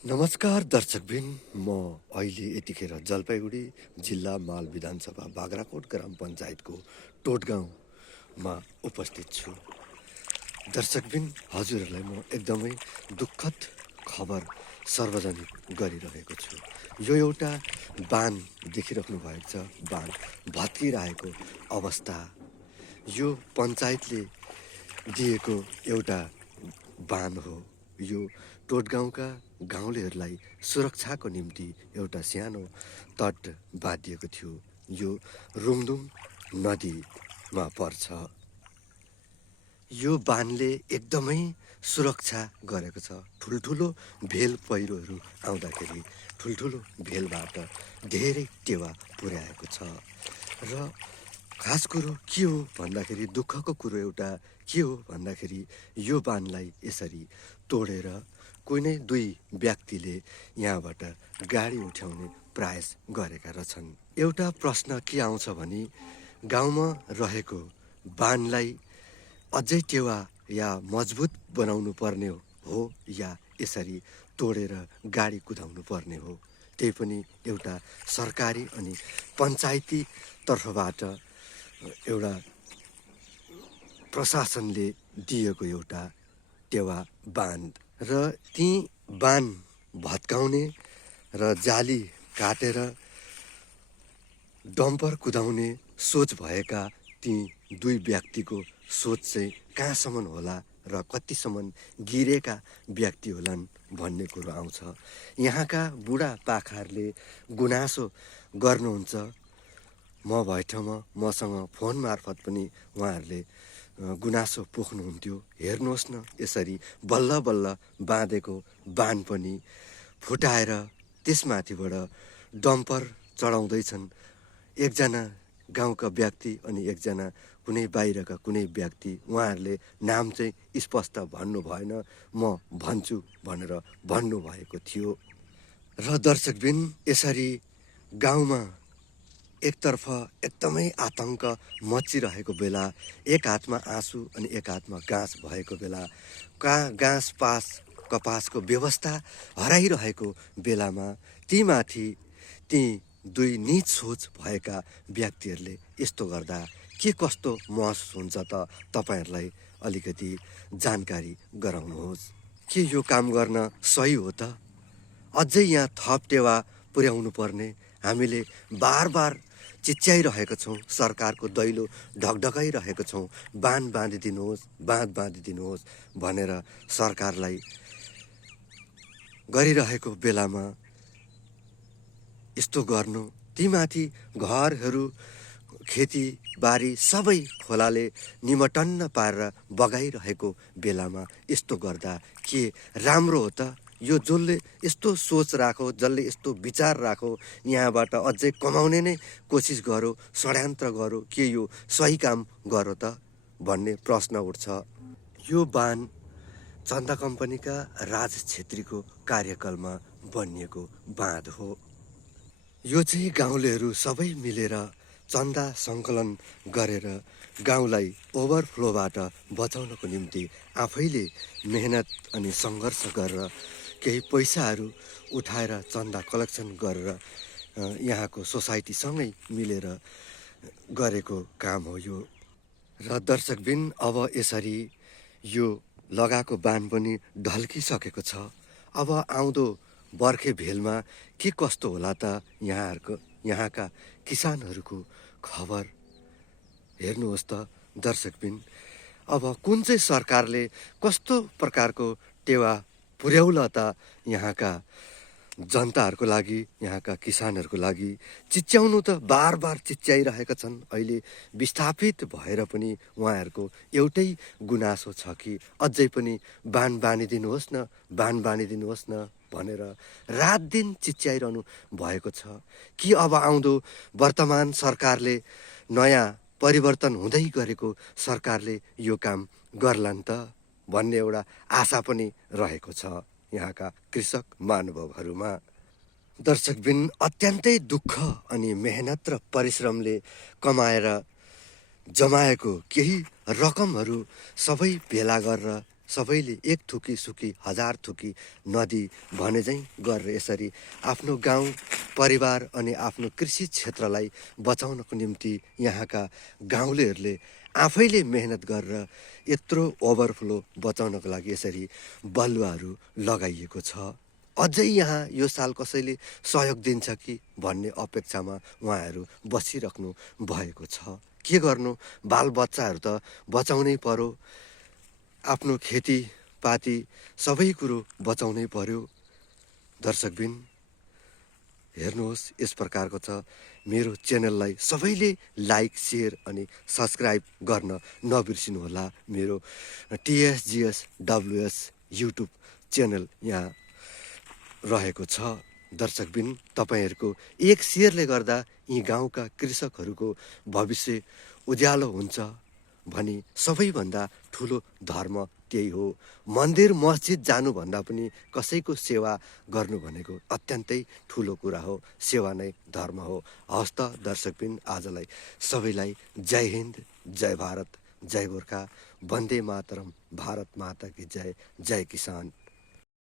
नमस्कार दर्शकबिन, म अहिले यतिखेर जलपाइगुडी जिल्ला माल विधानसभा बाग्राकोट ग्राम पञ्चायतको टोटगाउँमा उपस्थित छु। दर्शकबिन, हजुरहरूलाई म एकदमै दुःखद खबर सार्वजनिक गरिरहेको छु। यो एउटा बाँध देखिराख्नु भएको छ, बाँध भत्किरहेको अवस्था। यो पञ्चायतले दिएको एउटा बाँध हो। यो टोटगाउँका गाउँलेहरूलाई सुरक्षाको निम्ति एउटा सानो तट बाँधिएको थियो। यो रुङदुङ नदीमा पर्छ। यो बाँधले एकदमै सुरक्षा गरेको छ। ठुल्ठुलो भेल पहिरोहरू आउँदाखेरि ठुल्ठुलो भेलबाट धेरै टेवा पुर्याएको छ। र खास कुरो के हो भन्दाखेरि, दुःखको कुरो एउटा के हो भन्दाखेरि, यो बाँधलाई यसरी तोडेर कुनै दुई व्यक्तिले यहाँबाट गाडी उठाउने प्रयास गरेका रहेछन्। एउटा प्रश्न के आउँछ भने, गाउँमा रहेको बाँधलाई अझै टेवा या मजबुत बनाउनु पर्ने हो या यसरी तोडेर गाडी कुदाउनु पर्ने हो। त्यही पनि एउटा सरकारी अनि पञ्चायती तर्फबाट एउटा प्रशासनले दिएको एउटा टेवा बाँध। र ती बाँध भत्काउने र जाली काटेर डम्पर कुदाउने सोच भएका ती दुई व्यक्तिको सोच चाहिँ कहाँसम्म होला र कतिसम्म गिरेका व्यक्ति होलान् भन्ने कुरो आउँछ। यहाँका बुढापाकाहरूले गुनासो गर्नुहुन्छ। म भए ठाउँमा मसँग फोन मार्फत पनि उहाँहरूले गुनासो पोख्नुहुन्थ्यो। हेर्नुहोस् न, यसरी बल्ल बल्ल बाँधेको बाँध पनि फुटाएर त्यसमाथिबाट डम्पर चढाउँदैछन्। एकजना गाउँका व्यक्ति अनि एकजना कुनै बाहिरका कुनै व्यक्ति, उहाँहरूले नाम चाहिँ स्पष्ट भन्नु भएन, म भन्छु भनेर भन्नुभएको थियो। र दर्शकबिन, यसरी गाउँमा एकतर्फ एकदमै आतङ्क मचिरहेको बेला, एक हातमा आँसु अनि एक हातमा गाँस भएको बेला, घाँस पास कपासको व्यवस्था हराइरहेको बेलामा तीमाथि ती दुई नीच सोच भएका व्यक्तिहरूले यस्तो गर्दा के कस्तो महसुस हुन्छ त तपाईँहरूलाई अलिकति जानकारी गराउनुहोस्। के यो काम गर्न सही हो त? अझै यहाँ थप टेवा पुर्याउनु पर्ने हामीले बार बार चिच्याइरहेका छौँ। सरकारको दैलो ढकढकाइरहेको छौँ, बाँध बाँधिदिनुहोस्, बाँध बाँधिदिनुहोस् भनेर सरकारलाई गरिरहेको बेलामा यस्तो गर्नु, तीमाथि घरहरू खेतीबारी सबै खोलाले निमटन्न पारेर बगाइरहेको बेलामा यस्तो गर्दा के राम्रो हो त? यो जसले यस्तो सोच राखो, जसले यस्तो विचार राखो, यहाँबाट अझै कमाउने नै कोसिस गरो, षड्यन्त्र गरो, के यो सही काम गरो त भन्ने प्रश्न उठ्छ। यो बाँध चन्दा कम्पनीका राज छेत्रीको कार्यकालमा बनिएको बाँध हो। यो चाहिँ गाउँलेहरू सबै मिलेर चन्दा सङ्कलन गरेर गाउँलाई ओभरफ्लोबाट बचाउनको निम्ति आफैले मेहनत अनि सङ्घर्ष गरेर केही पैसाहरू उठाएर चन्दा कलेक्सन गरेर यहाँको सोसाइटीसँगै मिलेर गरेको काम हो यो। र दर्शकबिन, अब यसरी यो लगाएको बाँध पनि ढल्किसकेको छ। अब आउँदो बर्खे भेलमा के कस्तो होला त यहाँका किसानहरूको खबर हेर्नुहोस् त दर्शकबिन। अब कुन चाहिँ सरकारले कस्तो प्रकारको टेवा पुर्याउला त यहाँका जनताहरूको लागि, यहाँका किसानहरूको लागि? चिच्याउनु त बार बार चिच्याइरहेका छन्। अहिले विस्थापित भएर पनि उहाँहरूको एउटै गुनासो छ कि अझै पनि बाँध बाँधिदिनुहोस् न, बाँध बाँधिदिनुहोस् न भनेर रात दिन चिच्याइरहनु भएको छ। कि अब आउँदो वर्तमान सरकारले, नयाँ परिवर्तन हुँदै गरेको सरकारले यो काम गर्लान् त भन्ने एउटा आशा पनि रहेको छ यहाँका कृषक महानुभावहरूमा। दर्शकबिन, अत्यन्तै दुःख अनि मेहनत र परिश्रमले कमाएर जमाएको केही रकमहरू सबै भेला गरेर सबैले एक थुकी सुकी हजार थुकी नदी भने चाहिँ गरेर यसरी आफ्नो गाउँ परिवार अनि आफ्नो कृषि क्षेत्रलाई बचाउनको निम्ति यहाँका गाउँलेहरूले आफैले मेहनत गरेर यत्रो ओभरफ्लो बचाउनको लागि यसरी बलुवाहरू लगाइएको छ। अझै यहाँ यो साल कसैले सहयोग दिन्छ कि भन्ने अपेक्षामा उहाँहरू बसिराख्नु भएको छ। के गर्नु, बालबच्चाहरू त बचाउनै पर्यो, आफ्नो खेतीपाती सबै कुरो बचाउनै पर्यो। दर्शकबिन हेर्नुहोस्, यस प्रकारको छ मेरो च्यानललाई सबैले लाइक सेयर अनि सब्सक्राइब गर्न नबिर्सिनुहोला। मेरो TSGSWS युट्युब च्यानल यहाँ रहेको छ। दर्शकबिन तपाईँहरूको एक सेयरले गर्दा यी गाउँका कृषकहरूको भविष्य उज्यालो हुन्छ भनी सबैभन्दा ठुलो धर्म त्यही हो। मन्दिर मस्जिद जानुभन्दा पनि कसैको सेवा गर्नु भनेको अत्यन्तै ठुलो कुरा हो। सेवा नै धर्म हो। हवस् त दर्शकबिन, आजलाई सबैलाई जय हिन्द, जय भारत, जय गोर्खा, वन्दे मातरम, भारत माता की जय, जय किसान।